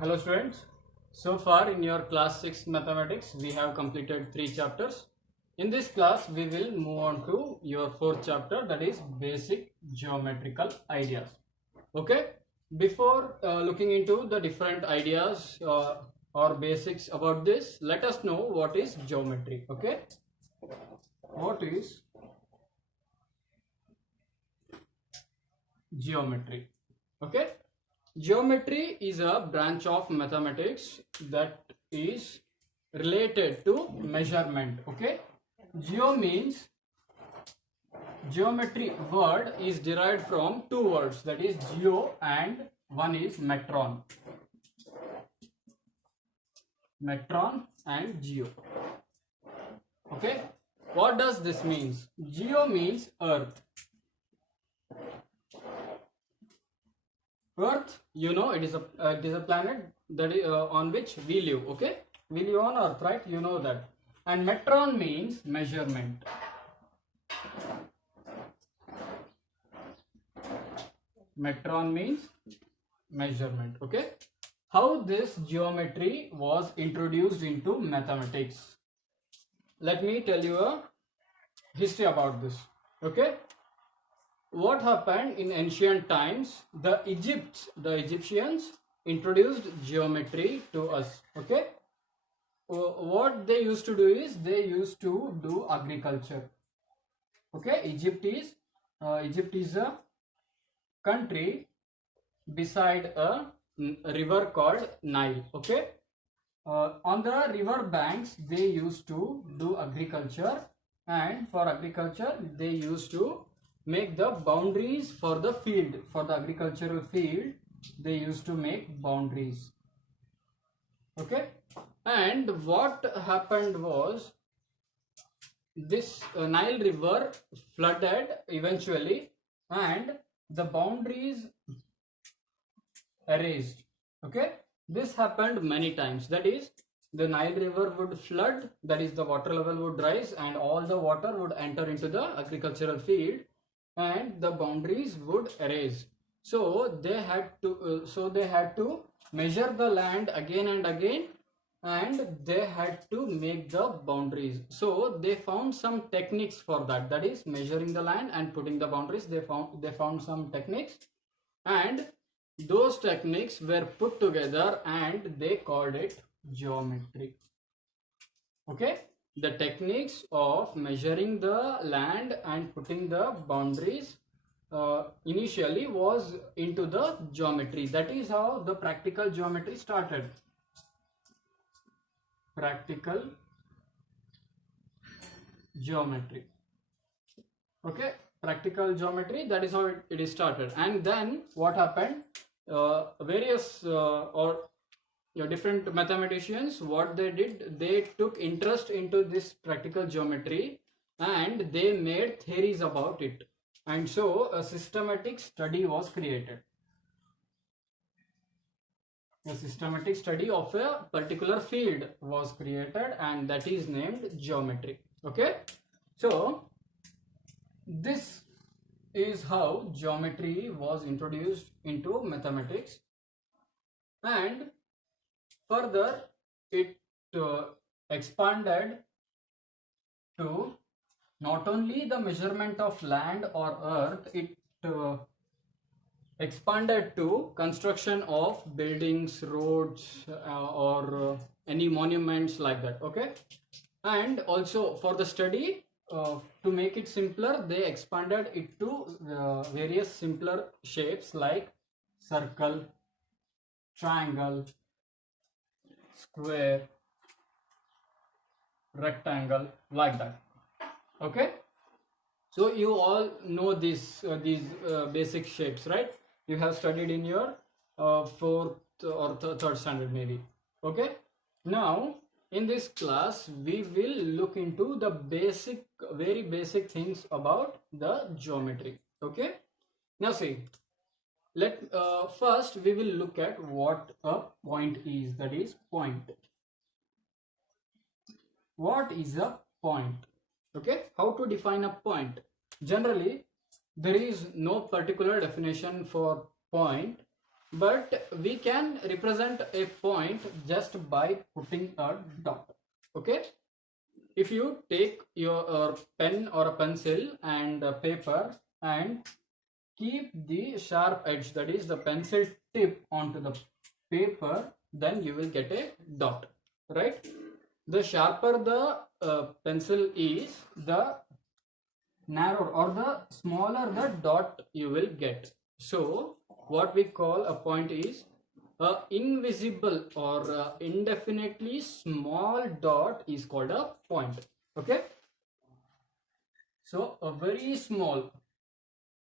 Hello students. So far in your class 6 mathematics we have completed 3 chapters. In this class we will move on to your 4th chapter, that is basic geometrical ideas. Okay. Before looking into the different ideas or basics about this, let us know what is geometry. Okay. What is geometry? Okay. Geometry is a branch of mathematics that is related to measurement. Okay. Geo means geometry word is derived from two words, that is geo and one is metron. Metron and geo. Okay. What does this means? Geo means earth. Earth, you know, it is a planet that is, on which we live. Okay, we live on Earth, right? You know that. And metron means measurement. Metron means measurement. Okay. How this geometry was introduced into mathematics? Let me tell you a history about this. Okay. What happened in ancient times? The Egyptians introduced geometry to us. Okay. What they used to do is they used to do agriculture. Okay. Egypt is a country beside a river called Nile. Okay. On the river banks they used to do agriculture, and for agriculture they used to make the boundaries for the field. For the agricultural field they used to make boundaries. Okay. And what happened was this Nile river flooded eventually and the boundaries erased. Okay. This happened many times. That is, the Nile river would flood, that is the water level would rise and all the water would enter into the agricultural field and the boundaries would erase. So they had to measure the land again and again, and they had to make the boundaries. So they found some techniques for that, that is measuring the land and putting the boundaries. They found some techniques, and those techniques were put together and they called it geometry. Okay. The techniques of measuring the land and putting the boundaries initially was into the geometry. That is how the practical geometry started. Practical geometry. Okay. Practical geometry, that is how it is started. And then what happened? Various different mathematicians, what they did, they took interest into this practical geometry and they made theories about it, and so a systematic study was created. A systematic study of a particular field was created and that is named geometry. Okay. So this is how geometry was introduced into mathematics, and further it expanded to not only the measurement of land or earth, it expanded to construction of buildings, roads, or any monuments like that. Okay. And also for the study, to make it simpler, they expanded it to various simpler shapes like circle, triangle, square, rectangle, like that. Okay. So you all know these basic shapes, right? You have studied in your 4th or 3rd standard maybe. Okay. Now in this class we will look into the very basic things about the geometry. Okay. Now see, first we will look at what a point is, that is point. What is a point? Okay. How to define a point? Generally there is no particular definition for point, but we can represent a point just by putting a dot. Okay, if you take your pen or a pencil and a paper and keep the sharp edge, that is the pencil tip, onto the paper, then you will get a dot, right? The sharper the pencil is, the narrower or the smaller the dot you will get. So what we call a point is a invisible or indefinitely small dot is called a point. Okay, so a very small,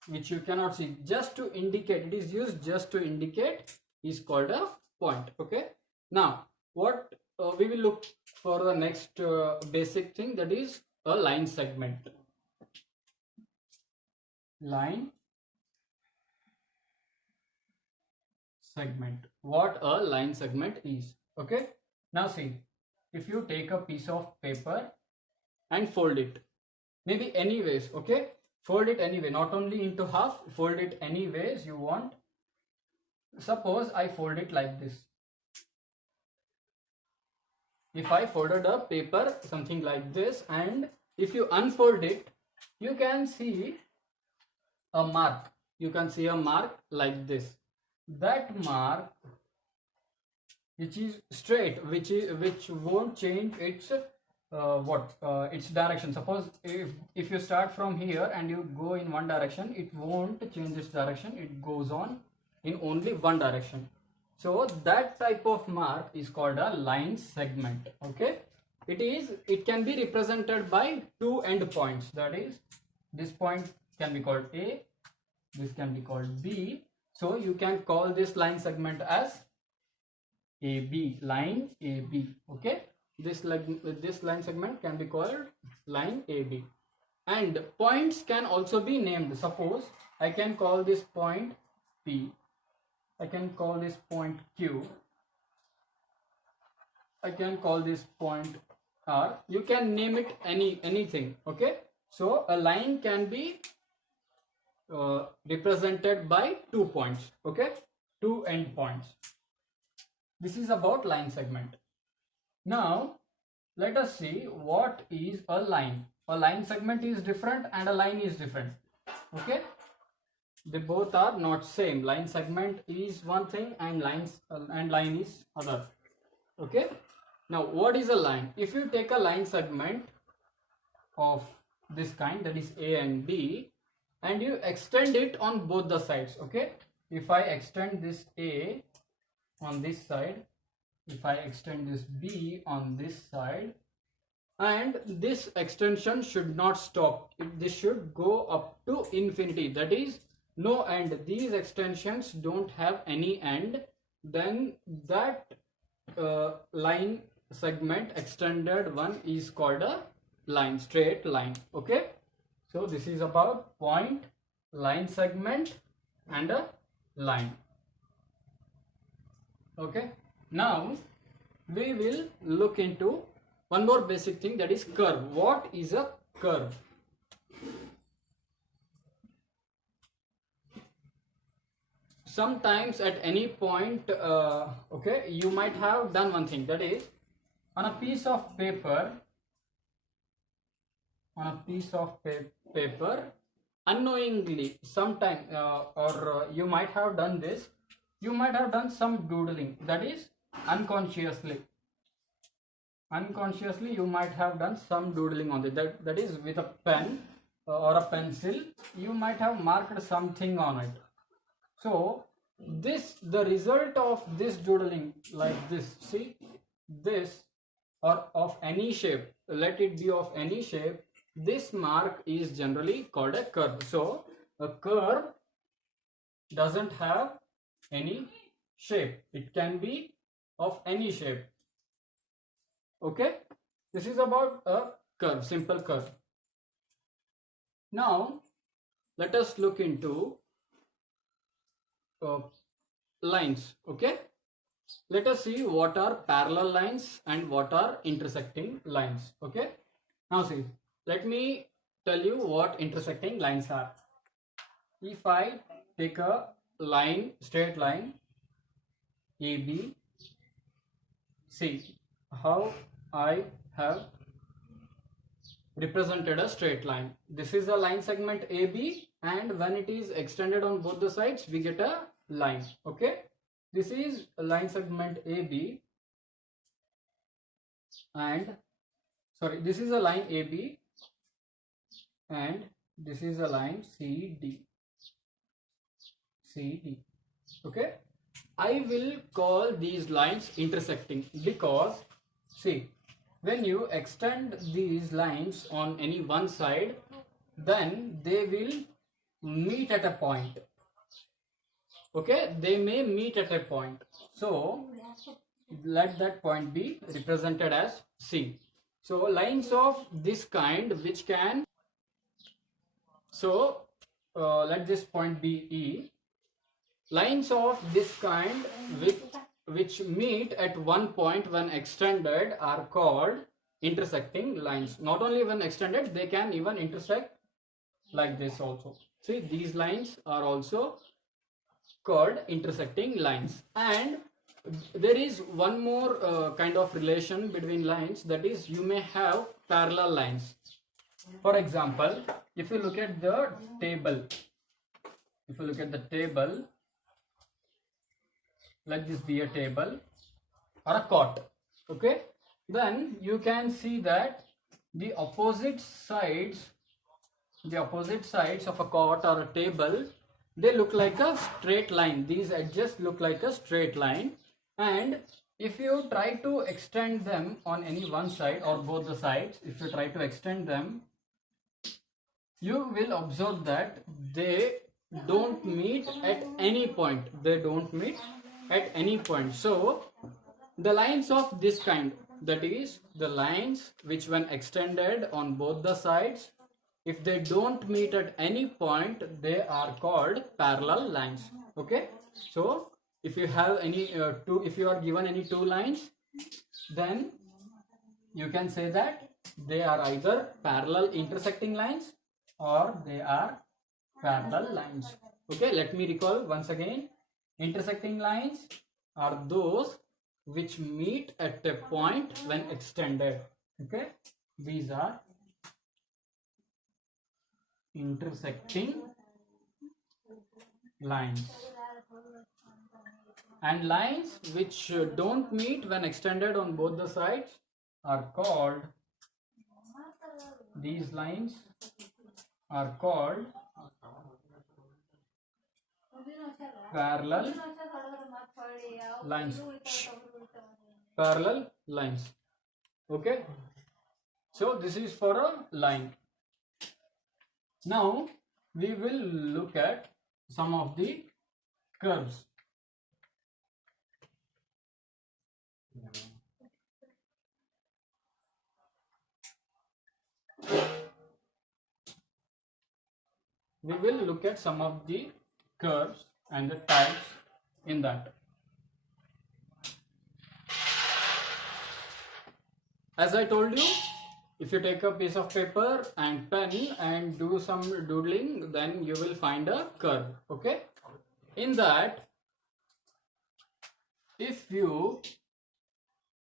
which you cannot see, just to indicate, it is used just to indicate, is called a point. Okay, now what we will look for the next basic thing, that is a line segment. Line segment, what a line segment is. Okay, now see, if you take a piece of paper and fold it, maybe anyways, okay, fold it anyway, not only into half, fold it anyways you want. Suppose I fold it like this. If I folded a paper something like this, and if you unfold it, you can see a mark. You can see a mark like this. That mark, which is straight, which won't change its its direction. Suppose if you start from here and you go in one direction, it won't change its direction. It goes on in only one direction. So that type of mark is called a line segment. Okay, it can be represented by two end points. That is, this point can be called A, this can be called B. So you can call this line segment as AB, line AB. Okay, this line segment can be called line AB. And points can also be named. Suppose I can call this point P, I can call this point Q, I can call this point R. You can name it anything. Okay, so a line can be represented by 2 points. Okay, 2 end points. This is about line segment. Now let us see what is a line. A line segment is different and a line is different. Okay, they both are not same. Line segment is one thing and line is other. Okay, now what is a line? If you take a line segment of this kind, that is A and B, and you extend it on both the sides. Okay, if I extend this A on this side, if I extend this B on this side, and this extension should not stop, this should go up to infinity, that is no end, these extensions don't have any end, then that line segment, extended one, is called a line, straight line. Okay, so this is about point, line segment and a line. Okay, now we will look into one more basic thing, that is curve. What is a curve? Sometimes at any point, okay, you might have done one thing, that is, on a piece of paper, unknowingly, sometime, you might have done this, you might have done some doodling, that is unconsciously you might have done some doodling on it, that is with a pen or a pencil, you might have marked something on it. So the result of this doodling, like this, see this, or of any shape, let it be of any shape, this mark is generally called a curve. So a curve doesn't have any shape, it can be of any shape. Okay, this is about a curve, simple curve. Now let us look into lines. Okay, let us see what are parallel lines and what are intersecting lines. Okay, now see, let me tell you what intersecting lines are. If I take a line, straight line, AB. See how I have represented a straight line. This is a line segment AB, and when it is extended on both the sides, we get a line. Okay, this is a line segment AB, and sorry, this is a line AB, and this is a line CD. Okay, I will call these lines intersecting because see, when you extend these lines on any one side, then they will meet at a point. Okay, they may meet at a point, so let that point be represented as C. So lines of this kind which can, so let this point be E. Lines of this kind which meet at one point when extended are called intersecting lines. Not only when extended, they can even intersect like this also. See, these lines are also called intersecting lines. And there is one more kind of relation between lines, that is, you may have parallel lines. For example, if you look at the table, let this be a table or a cot. Okay, then you can see that the opposite sides of a cot or a table, they look like a straight line. These edges look like a straight line, and if you try to extend them on any one side or both the sides, if you try to extend them, you will observe that they don't meet at any point. So the lines of this kind, that is the lines which when extended on both the sides, if they don't meet at any point, they are called parallel lines. Okay, so if you have any if you are given any two lines, then you can say that they are either parallel intersecting lines or they are parallel lines. Okay, let me recall once again. Intersecting lines are those which meet at a point when extended. Okay, these are intersecting lines. And lines which don't meet when extended on both the sides are called, these lines are called parallel lines. Parallel lines. Okay, so this is for a line. Now we will look at some of the curves. We will look at some of the curves and the types in that. As I told you, if you take a piece of paper and pen and do some doodling, then you will find a curve. Okay, in that, if you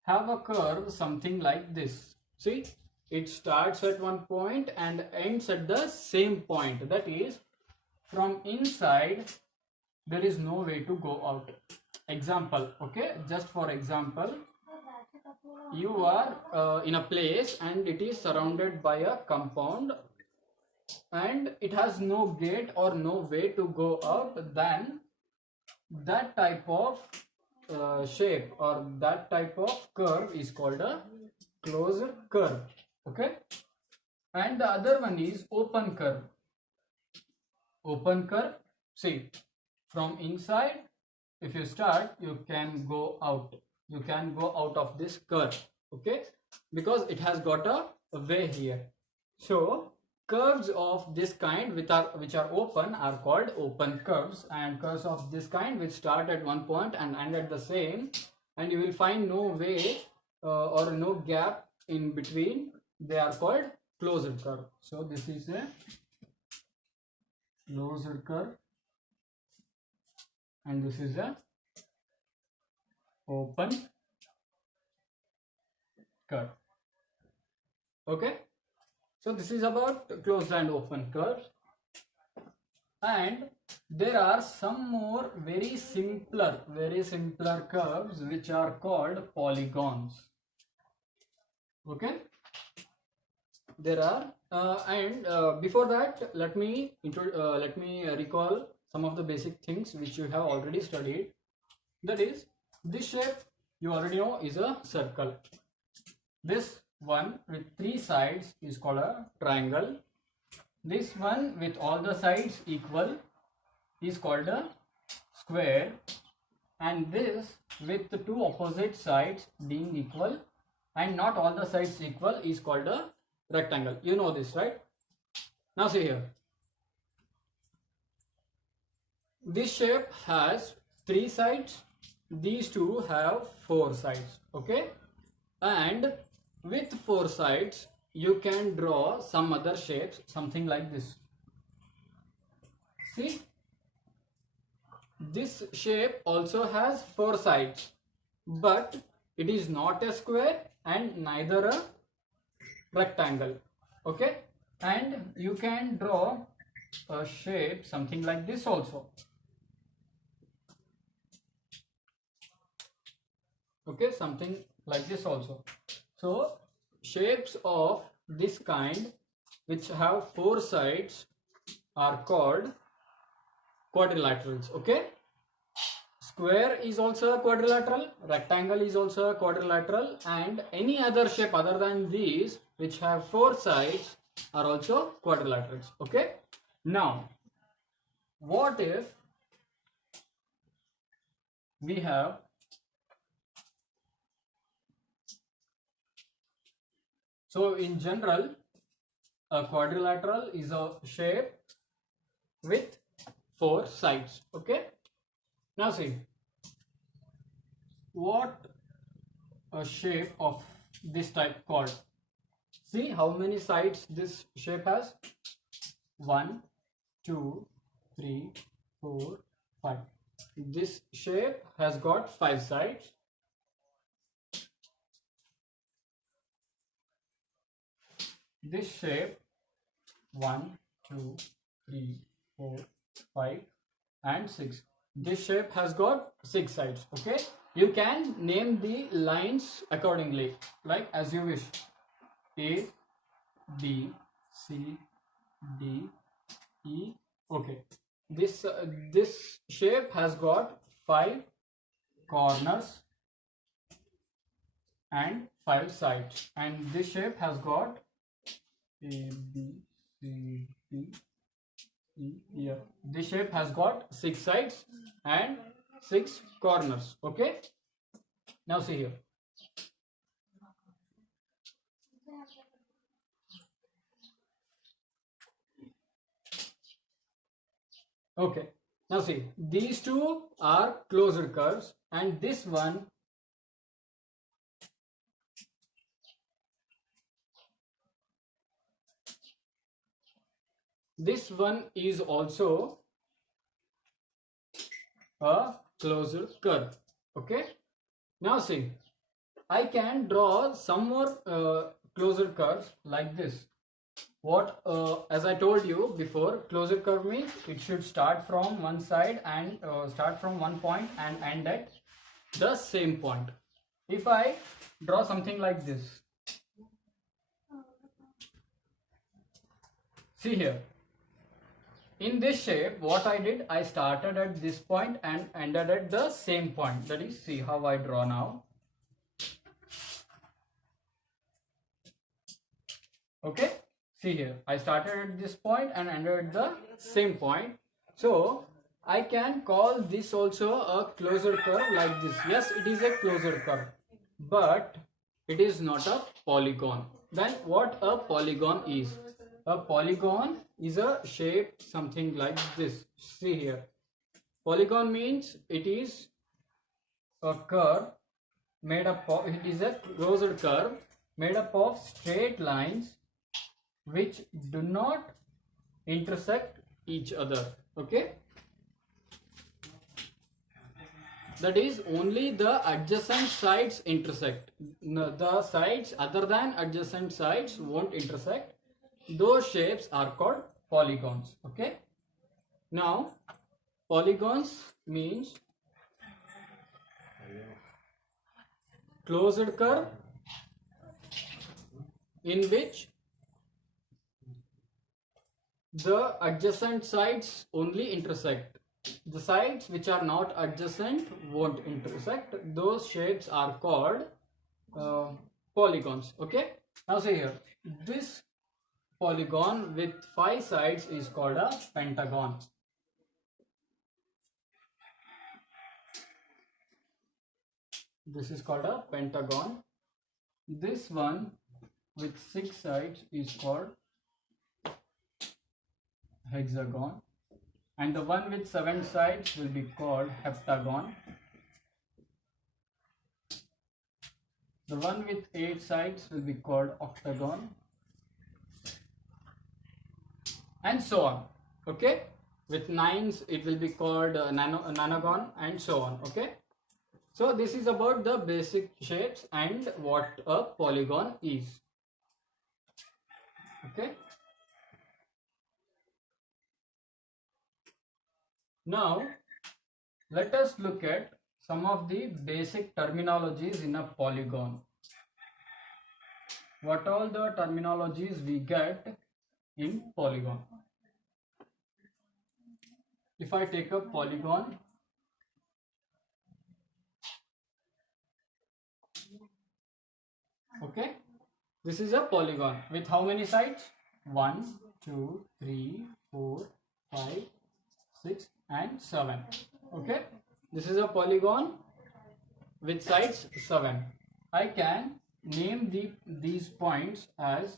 have a curve something like this, see, it starts at one point and ends at the same point. That is, from inside there is no way to go out. Example, okay, just for example, you are in a place and it is surrounded by a compound and it has no gate or no way to go out, then that type of shape or that type of curve is called a closed curve. Okay, and the other one is open curve. Open curve, see, from inside, if you start, you can go out of this curve. Okay, because it has got a way here. So curves of this kind which are open are called open curves, and curves of this kind which start at one point and end at the same, and you will find no way or no gap in between, they are called closed curve. So this is a closed curve and this is a open curve. Okay, so this is about closed and open curves. And there are some more very simpler curves which are called polygons. Okay, there are before that, let me recall some of the basic things which you have already studied. That is, this shape you already know is a circle. This one with 3 sides is called a triangle. This one with all the sides equal is called a square, and this with the 2 opposite sides being equal and not all the sides equal is called a rectangle. You know this, right? Now see here, this shape has 3 sides, these two have 4 sides. Okay, and with 4 sides you can draw some other shapes, something like this. See, this shape also has 4 sides, but it is not a square and neither a rectangle. Okay, and you can draw a shape something like this also. Okay, something like this also. So shapes of this kind which have 4 sides are called quadrilaterals. Okay, square is also a quadrilateral, rectangle is also a quadrilateral, and any other shape other than these which have 4 sides are also quadrilaterals. Okay, now what if we have so in general a quadrilateral is a shape with 4 sides. Okay, now see what a shape of this type called. See how many sides this shape has. 1, 2, 3, 4, 5. This shape has got 5 sides. This shape 1, 2, 3, 4, 5 and 6. This shape has got 6 sides. Okay, you can name the lines accordingly, like as you wish. A, B, C, D, E. Okay, this shape has got 5 corners and 5 sides, and this shape has got A, B, C, D, E. Here this shape has got 6 sides and 6 corners. Okay, now see here. Okay, now see, these two are closed curves and this one is also a closed curve. Okay, now see, I can draw some more closed curves like this. What as I told you before, closed curve means it should start from one side and start from one point and end at the same point. If I draw something like this, see here, in this shape what I did, I started at this point and ended at the same point. That is, see how I draw now. Okay, see here, I started at this point and ended at the same point. So I can call this also a closed curve like this. Yes, it is a closed curve, but it is not a polygon. Then what a polygon is? A polygon is a shape something like this. See here, polygon means it is a curve made up of, it is a closed curve made up of straight lines which do not intersect each other. Okay, That is, only the adjacent sides intersect. The sides other than adjacent sides won't intersect. Those shapes are called polygons. Okay. Now, polygons means closed curve in which the adjacent sides only intersect. The sides which are not adjacent won't intersect. Those shapes are called polygons. Okay. Now see here, this polygon with 5 sides is called a pentagon. This is called a pentagon. This one with 6 sides is called hexagon, and the one with 7 sides will be called heptagon. The one with 8 sides will be called octagon, and so on. Okay, with 9s it will be called nanogon, and so on. Okay, so this is about the basic shapes and what a polygon is. Okay. Now, let us look at some of the basic terminologies in a polygon. What all the terminologies we get in polygon? If I take a polygon, okay, this is a polygon with how many sides? 1, 2, 3, 4, 5, 6 and 7. Okay, this is a polygon with sides 7. I can name these points as,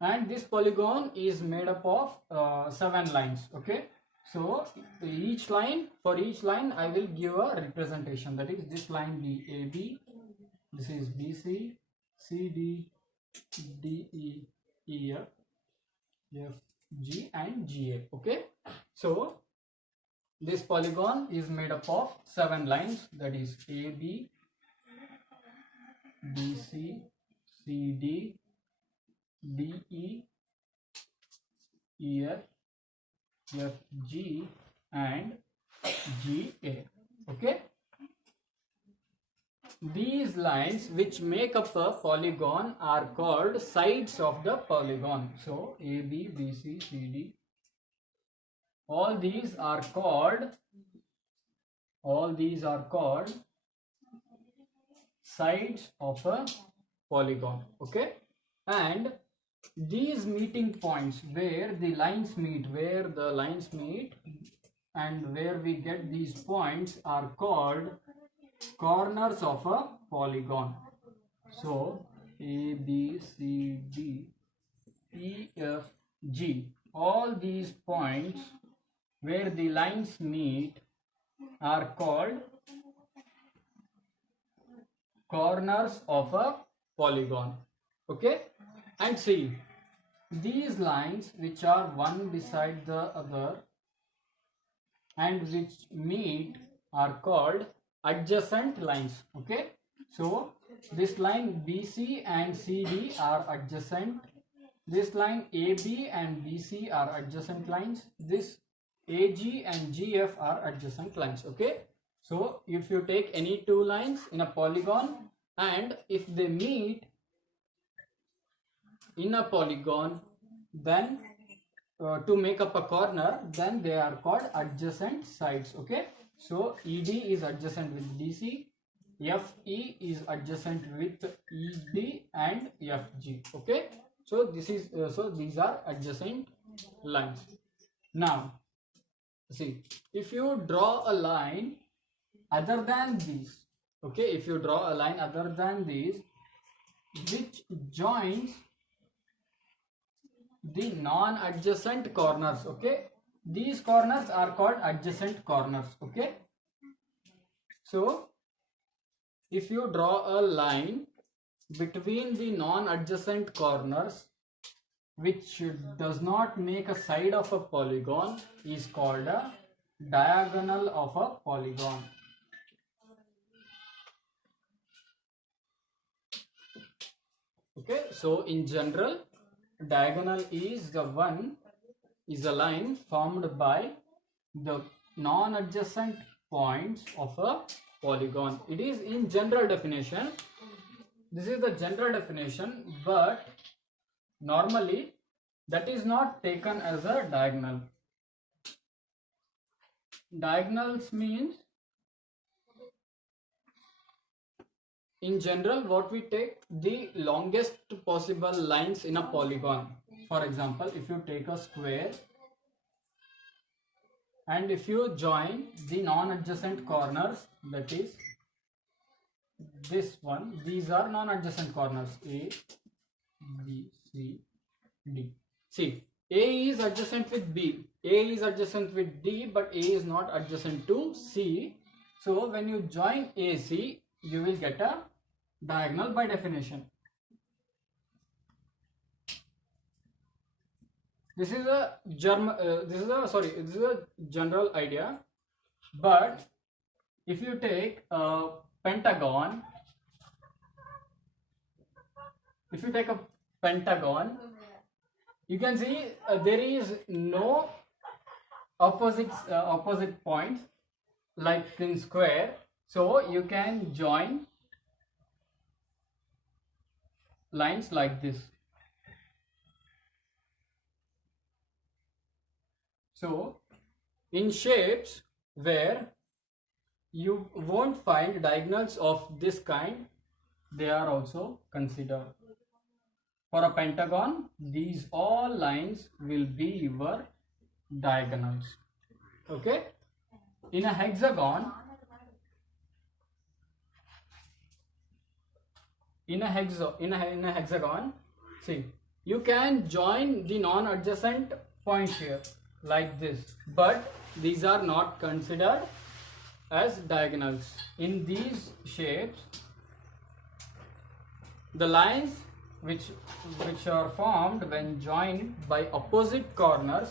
and this polygon is made up of 7 lines. Okay, so each line, for each line I will give a representation. That is, this line be AB, this is BC, CD, DE, EF, FG and GA. Okay, so this polygon is made up of 7 lines, that is AB, BC, CD, DE, EF, FG and GA. Okay, these lines which make up a polygon are called sides of the polygon. So AB, BC, CD, all these are called sides of a polygon. Okay, and these meeting points where the lines meet, and where we get these points are called corners of a polygon. So A, B, C, D, E, F, G, all these points where the lines meet are called corners of a polygon. Okay, and see, these lines which are one beside the other and which meet are called adjacent lines. Okay, so this line BC and CD are adjacent. This line AB and BC are adjacent lines. This AG and GF are adjacent lines. Okay, so if you take any two lines in a polygon and if they meet in a polygon, then to make up a corner, then they are called adjacent sides. Okay, so ED is adjacent with DC, FE is adjacent with ED and FG. Okay, so this is so these are adjacent lines. Now see, if you draw a line other than these, okay, if you draw a line other than these which joins the non-adjacent corners, okay, these corners are called adjacent corners. Okay, so if you draw a line between the non-adjacent corners which does not make a side of a polygon is called a diagonal of a polygon. Okay, so in general, diagonal is a line formed by the non-adjacent points of a polygon. It is in general definition. This is the general definition, but normally that is not taken as a diagonal. Diagonals means, in general, what we take the longest possible lines in a polygon. For example, if you take a square and if you join the non-adjacent corners, that is this one, these are non-adjacent corners, A, B, C, D. See, A is adjacent with B, A is adjacent with D, but A is not adjacent to C. So when you join AC, you will get a diagonal by definition. This is a general idea, but if you take a pentagon, you can see there is no opposite points like in square, so you can join lines like this. So in shapes where you won't find diagonals of this kind, they are also considered. For a pentagon, these all lines will be your diagonals. Okay? In a hexagon, see, you can join the non-adjacent points here like this, but these are not considered as diagonals. In these shapes, the lines which are formed when joined by opposite corners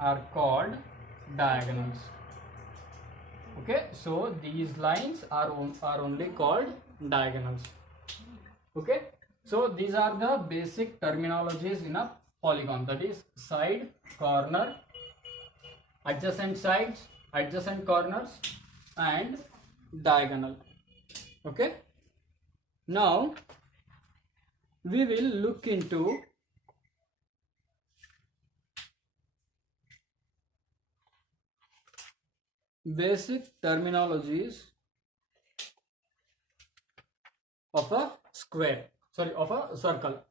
are called diagonals. Okay, so these lines are only called diagonals. Okay, so these are the basic terminologies in a polygon, that is side, corner, adjacent sides, adjacent corners, and diagonal. Okay, now we will look into basic terminologies of a of a circle.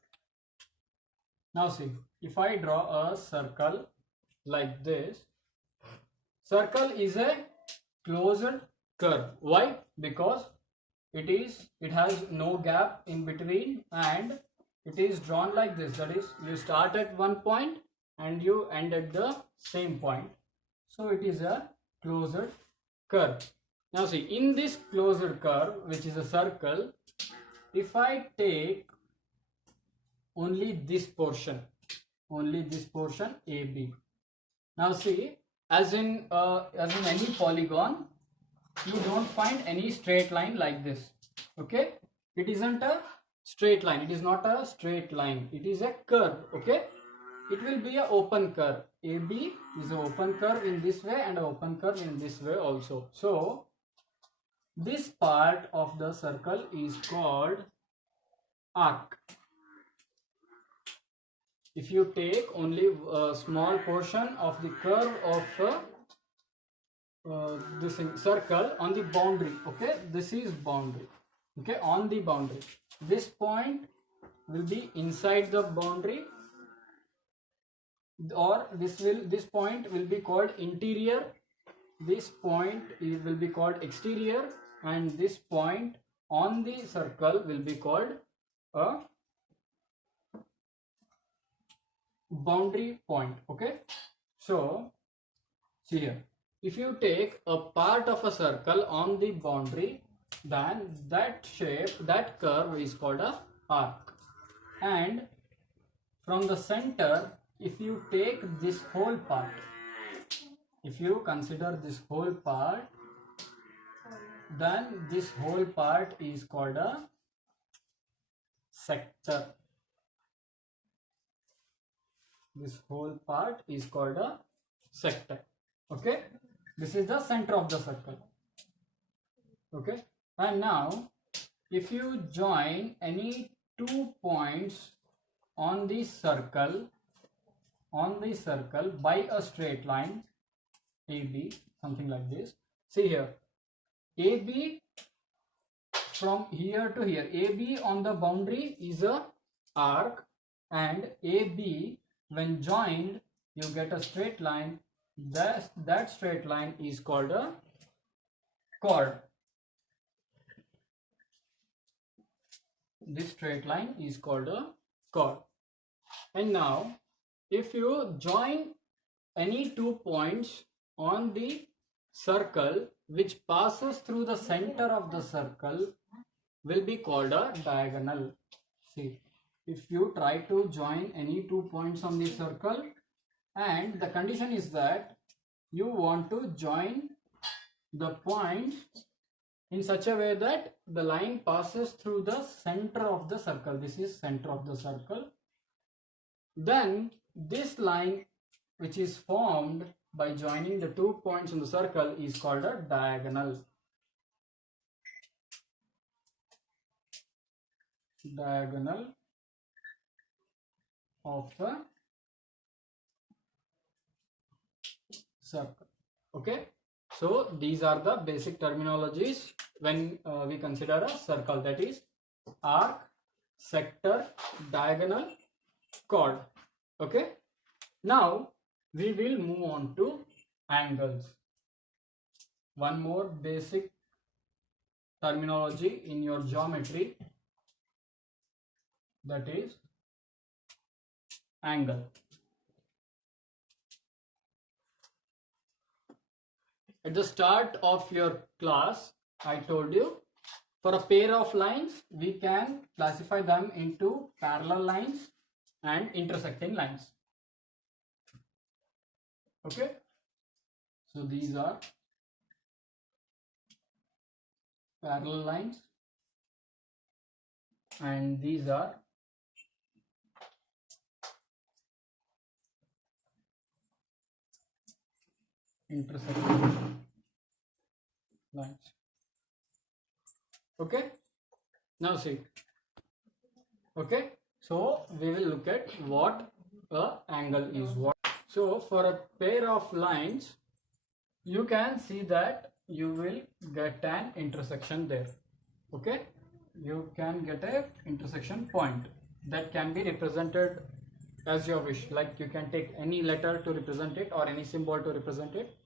Now see, if I draw a circle like this, circle is a closed curve. Why? Because it has no gap in between and it is drawn like this, that is, you start at one point and you end at the same point, so it is a closed curve. Now see, in this closed curve, which is a circle, if I take only this portion AB, now see, as in any polygon, you don't find any straight line like this. Okay, it isn't a straight line, it is not a straight line, it is a curve. Okay, it will be an open curve. AB is an open curve in this way and an open curve in this way also. So this part of the circle is called arc. If you take only a small portion of the curve of this circle on the boundary, okay, this is boundary. Okay, on the boundary, this point will be inside the boundary, or this point will be called interior, this point will be called exterior, and this point on the circle will be called a boundary point. Okay, so see here, if you take a part of a circle on the boundary, then that curve is called a arc. And from the center, if you take this whole part, if you consider this whole part, then this whole part is called a sector. This whole part is called a sector. Okay, this is the center of the circle. Okay, and now if you join any 2 points on the circle by a straight line AB, something like this. See here, AB from here to here, AB on the boundary is a arc, and AB when joined you get a straight line. That straight line is called a chord. This straight line is called a chord. And now if you join any 2 points on the circle which passes through the center of the circle will be called a diagonal. See, if you try to join any 2 points on the circle, and the condition is that you want to join the points in such a way that the line passes through the center of the circle. This is center of the circle. Then this line which is formed by joining the 2 points in the circle is called a diagonal. Diagonal of a circle. Okay, so these are the basic terminologies when we consider a circle, that is arc, sector, diagonal, chord. Okay, now we will move on to angles. One more basic terminology in your geometry, that is angle. At the start of your class, I told you for a pair of lines we can classify them into parallel lines and intersecting lines. Okay, so these are parallel lines and these are intersecting lines. Okay, now see. Okay, so we will look at what a angle is. So for a pair of lines you can see that you will get an intersection there. Okay, you can get a intersection point that can be represented as you wish, like you can take any letter to represent it or any symbol to represent it.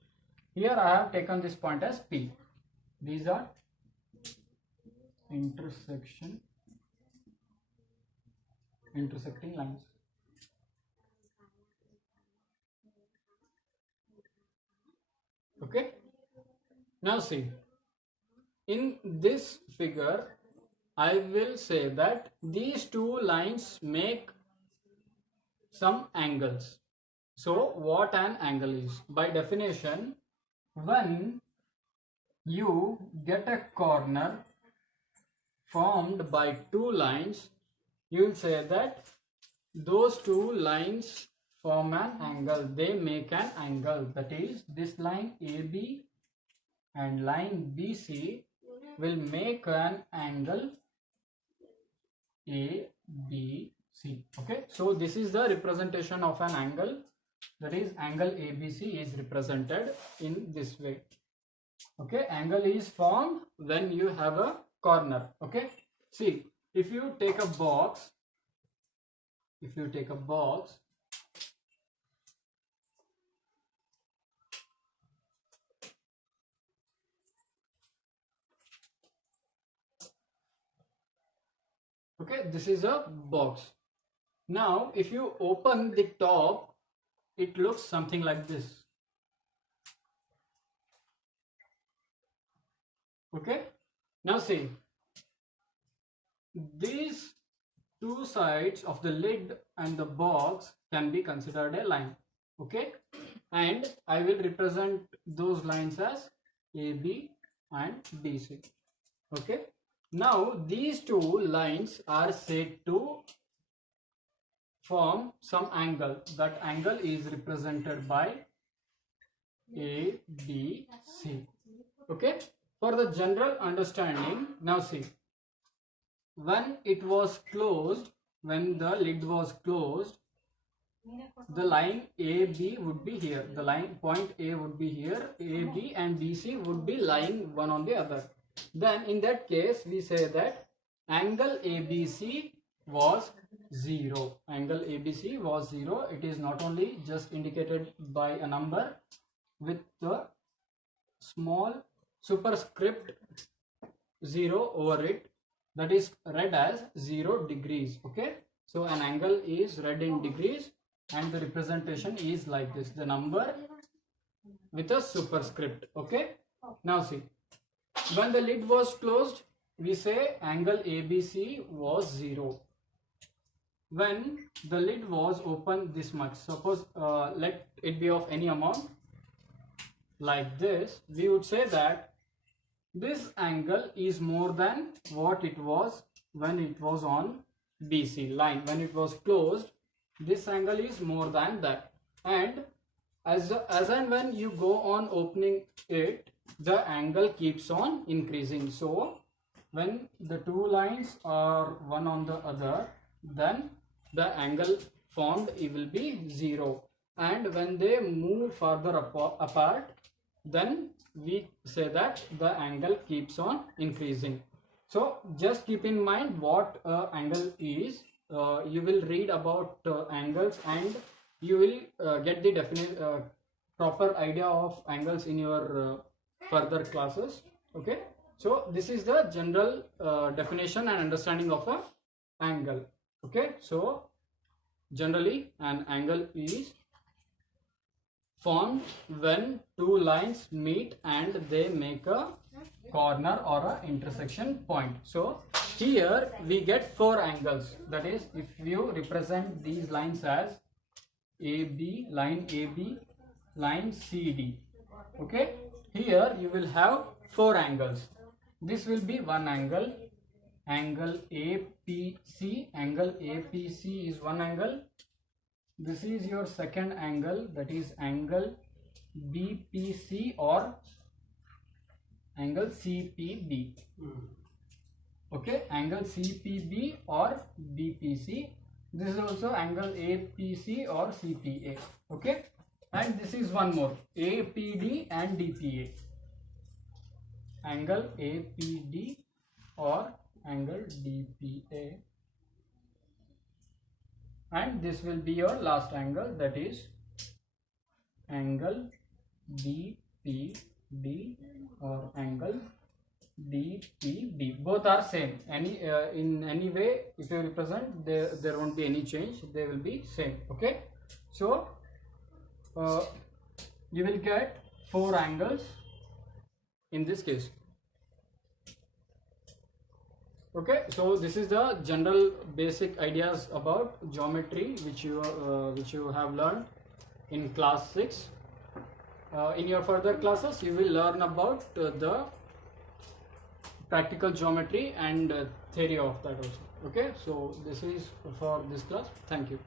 Here I have taken this point as P. These are intersecting lines. Okay, now see, in this figure I will say that these two lines make some angles. So what an angle is? By definition, when you get a corner formed by two lines, you will say that those two lines form an angle. They make an angle. That is, this line AB and line BC will make an angle ABC. Okay, so this is the representation of an angle. That is, angle ABC is represented in this way. Okay, angle is formed when you have a corner. Okay, see, if you take a box, okay, this is a box. Now if you open the top, it looks something like this. Okay, now see, these two sides of the lid and the box can be considered a line. Okay, and I will represent those lines as AB and BC. Okay, Now these two lines are said to form some angle. That angle is represented by A, B, C. Okay. For the general understanding, now see, when it was closed, when the lid was closed, the line AB would be here. The line point A would be here. AB and BC would be lying one on the other. Then in that case, we say that angle ABC was 0. Angle ABC was 0. It is not only just indicated by a number with the small superscript 0 over it, that is read as 0 degrees. Okay, so an angle is read in degrees and the representation is like this, the number with a superscript. Okay, now see, when the lid was closed, we say angle ABC was 0. When the lid was open this much, suppose let it be of any amount like this, we would say that this angle is more than what it was when it was on BC line. When it was closed, this angle is more than that, and as and when you go on opening it, the angle keeps on increasing. So when the two lines are one on the other, then the angle formed will be 0, and when they move further apart, then we say that the angle keeps on increasing. So just keep in mind what angle is. You will read about angles and you will get the proper idea of angles in your further classes. Okay, so this is the general definition and understanding of a angle. Okay, so generally an angle is formed when two lines meet and they make a corner or a intersection point. So here we get 4 angles. That is, if you represent these lines as AB, line AB, line CD. Okay, here you will have 4 angles. This will be one angle, angle APC. Angle APC is one angle. This is your second angle, that is angle BPC or angle CPB. Okay, angle CPB or BPC. This is also angle APC or CPA. Okay, and this is one more, APD and DPA. Angle APD or angle DPA. And this will be your last angle, that is angle DPD or angle DPB. Both are same. In any way, if you represent, there won't be any change. They will be same. Okay. So you will get 4 angles in this case. Okay, so this is the general basic ideas about geometry which you have learned in class 6. In your further classes, you will learn about the practical geometry and theory of that also. Okay, so this is for this class. Thank you.